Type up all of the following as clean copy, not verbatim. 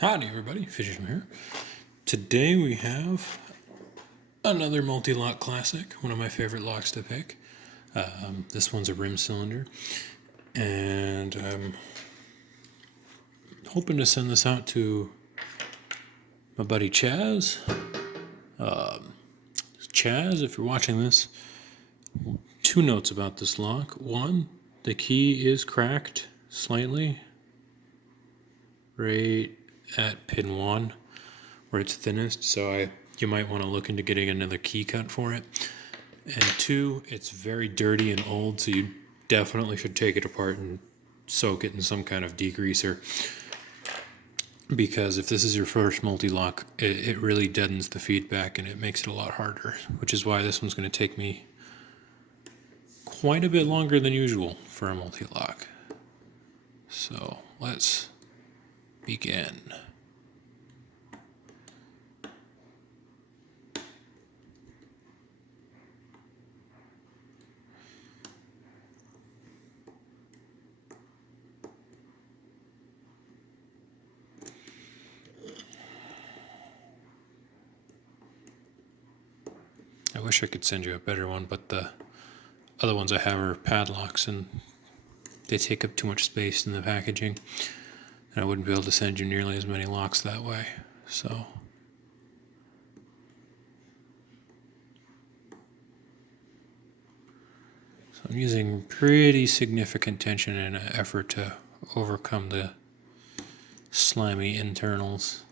Howdy everybody, Fisherman here. Today we have another Mul-T-Lock classic, one of my favorite locks to pick. This one's a rim cylinder, and I'm hoping to send this out to my buddy Chaz. Chaz, if you're watching this, two notes about this lock. One, the key is cracked slightly, right at pin 1 where it's thinnest, so you might want to look into getting another key cut for it. And two, it's very dirty and old, so you definitely should take it apart and soak it in some kind of degreaser, because if this is your first Mul-T-Lock, it really deadens the feedback and it makes it a lot harder, which is why this one's going to take me quite a bit longer than usual for a Mul-T-Lock. So let's begin. I wish I could send you a better one, but the other ones I have are padlocks and they take up too much space in the packaging, and I wouldn't be able to send you nearly as many locks that way. So I'm using pretty significant tension in an effort to overcome the slimy internals.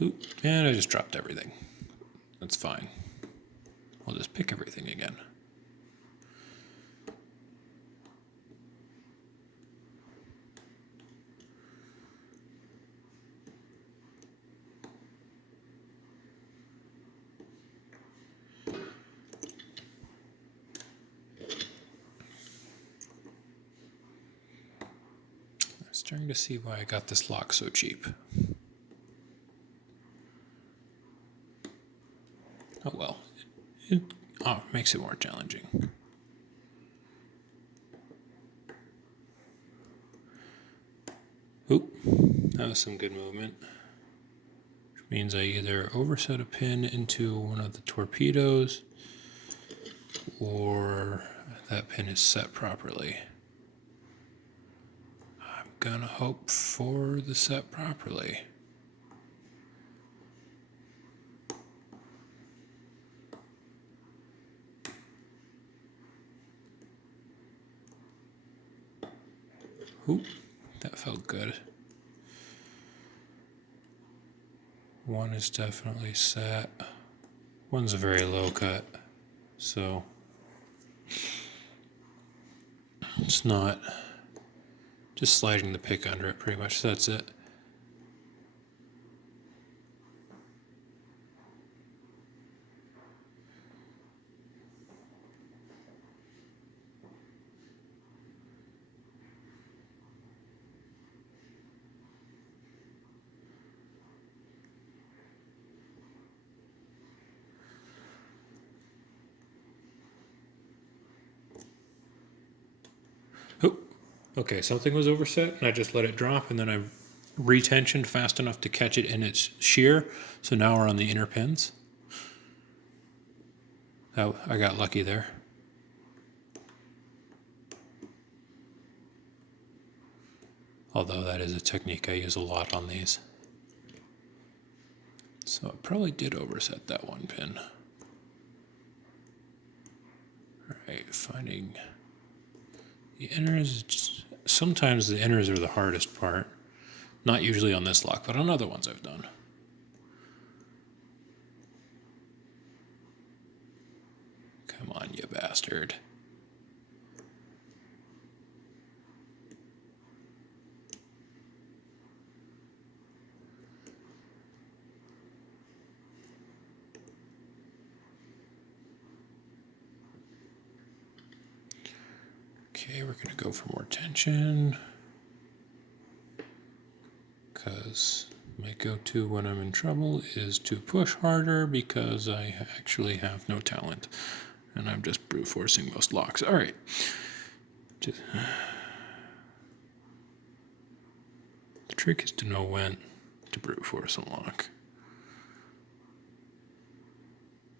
Oop, and I just dropped everything. That's fine. I'll just pick everything again. I'm starting to see why I got this lock so cheap. Oh well, it makes it more challenging. Oop, that was some good movement. Which means I either overset a pin into one of the torpedoes or that pin is set properly. I'm gonna hope for the set properly. Oop, that felt good. One is definitely set. One's a very low cut, so it's not just sliding the pick under it, pretty much. That's it. Oh, okay, something was overset, and I just let it drop, and then I retensioned fast enough to catch it in its shear, so now we're on the inner pins. Oh, I got lucky there. Although that is a technique I use a lot on these. So I probably did overset that one pin. Alright, finding the inners. Sometimes the inners are the hardest part. Not usually on this lock, but on other ones I've done. Come on, you bastard. Okay, we're going to go for more tension, because my go-to when I'm in trouble is to push harder because I actually have no talent and I'm just brute forcing most locks. All right. The trick is to know when to brute force a lock.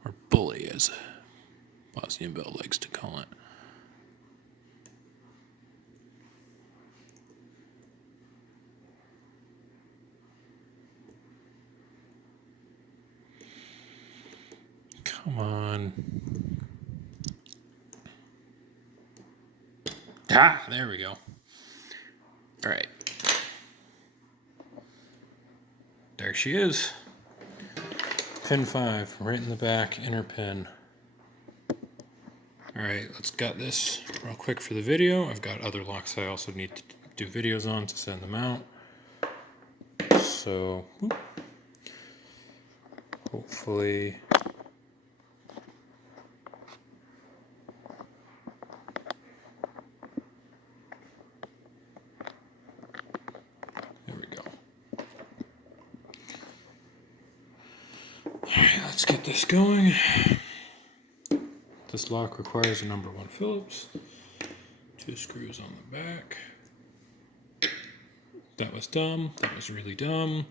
Or bully, as Bosnian Belle likes to call it. Come on. Ah, there we go. All right. There she is. Pin 5, right in the back, inner pin. All right, let's gut this real quick for the video. I've got other locks I also need to do videos on to send them out. So, hopefully... There we go. All right, let's get this going. This lock requires a number 1 Phillips, 2 screws on the back. That was dumb. That was really dumb.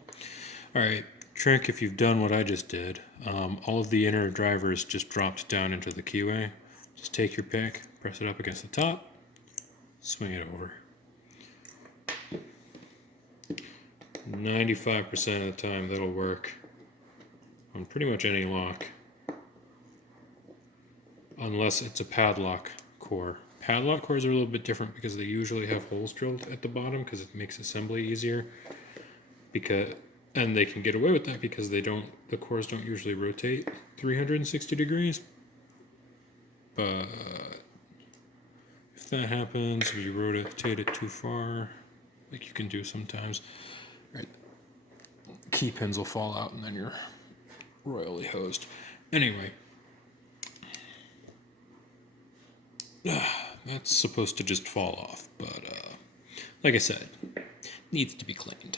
All right, trick if you've done what I just did. All of the inner drivers just dropped down into the keyway. Just take your pick, press it up against the top, swing it over. 95% of the time that'll work on pretty much any lock. Unless it's a padlock core. Padlock cores are a little bit different because they usually have holes drilled at the bottom because it makes assembly easier. And they can get away with that because the cores don't usually rotate 360 degrees. But if that happens, if you rotate it too far, like you can do sometimes, right, key pins will fall out and then you're royally hosed. Anyway. That's supposed to just fall off, but like I said, needs to be cleaned.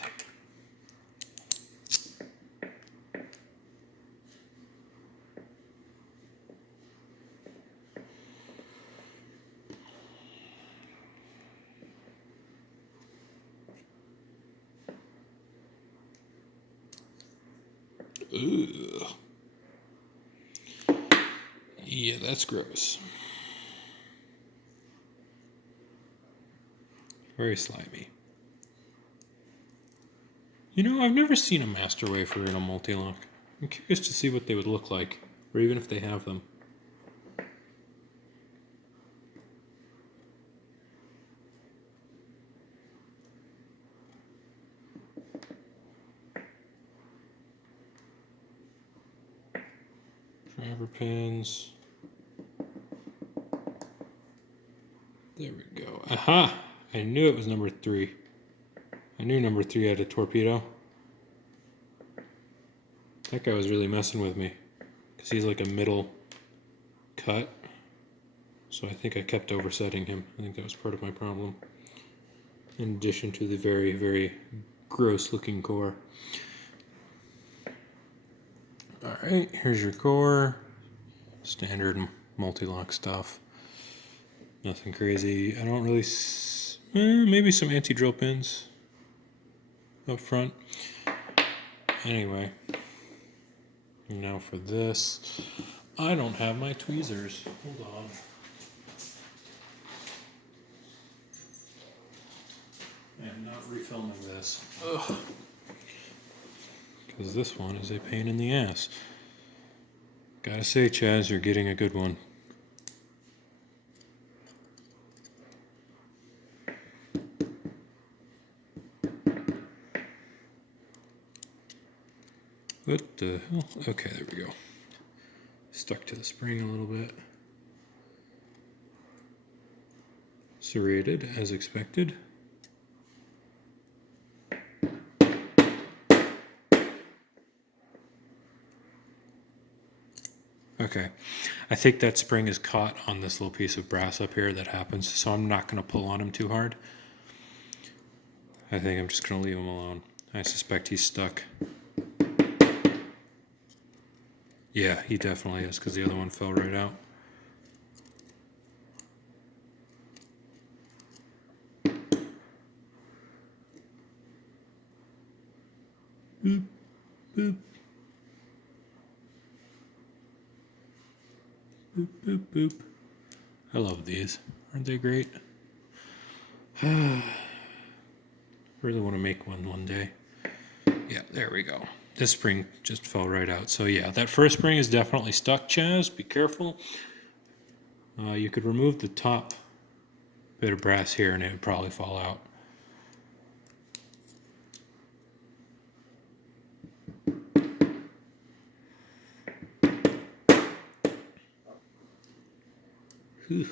Ugh. Yeah, that's gross. Very slimy. You know, I've never seen a master wafer in a multi-lock. I'm curious to see what they would look like, or even if they have them. Driver pins. There we go. Aha! I knew it was number 3. I knew number 3 had a torpedo. That guy was really messing with me because he's like a middle cut. So I think I kept oversetting him. I think that was part of my problem. In addition to the very, very gross looking core. Alright, here's your core. Standard multi-lock stuff. Nothing crazy. I don't really... maybe some anti-drill pins up front. Anyway. Now for this. I don't have my tweezers. Hold on. I am not refilming this. Ugh. Because this one is a pain in the ass. Gotta say, Chaz, you're getting a good one. What the hell? Okay, there we go. Stuck to the spring a little bit. Serrated, as expected. Okay, Okay. I think that spring is caught on this little piece of brass up here that happens, so I'm not going to pull on him too hard. I think I'm just going to leave him alone. I suspect he's stuck. Yeah, he definitely is, because the other one fell right out. Boop, boop. Boop, boop, boop. I love these. Aren't they great? Really want to make one day. Yeah, there we go. This spring just fell right out. So yeah, that first spring is definitely stuck, Chaz. Be careful. You could remove the top bit of brass here and it would probably fall out. Whew.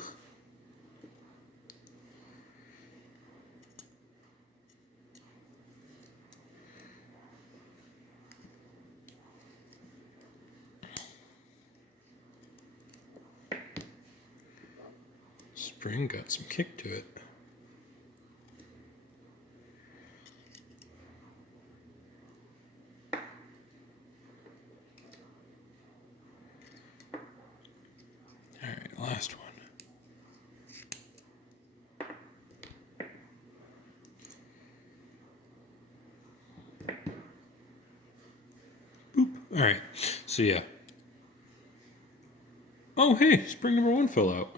Spring got some kick to it. All right, last one. Boop. All right, so yeah. Oh, hey, spring number 1 fell out.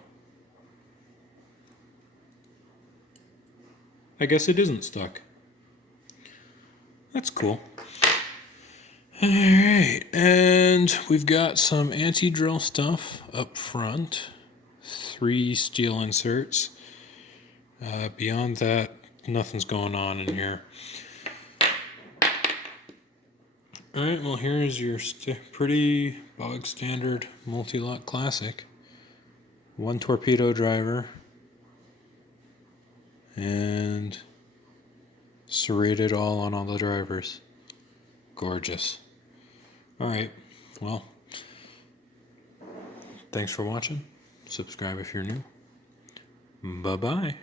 I guess it isn't stuck. That's cool. Alright, and we've got some anti-drill stuff up front. 3 steel inserts. Beyond that, nothing's going on in here. Alright, well here's your pretty bog standard Mul-T-Lock classic. 1 torpedo driver. And serrated all on all the drivers. Gorgeous. Alright, well, thanks for watching. Subscribe if you're new. Bye-bye.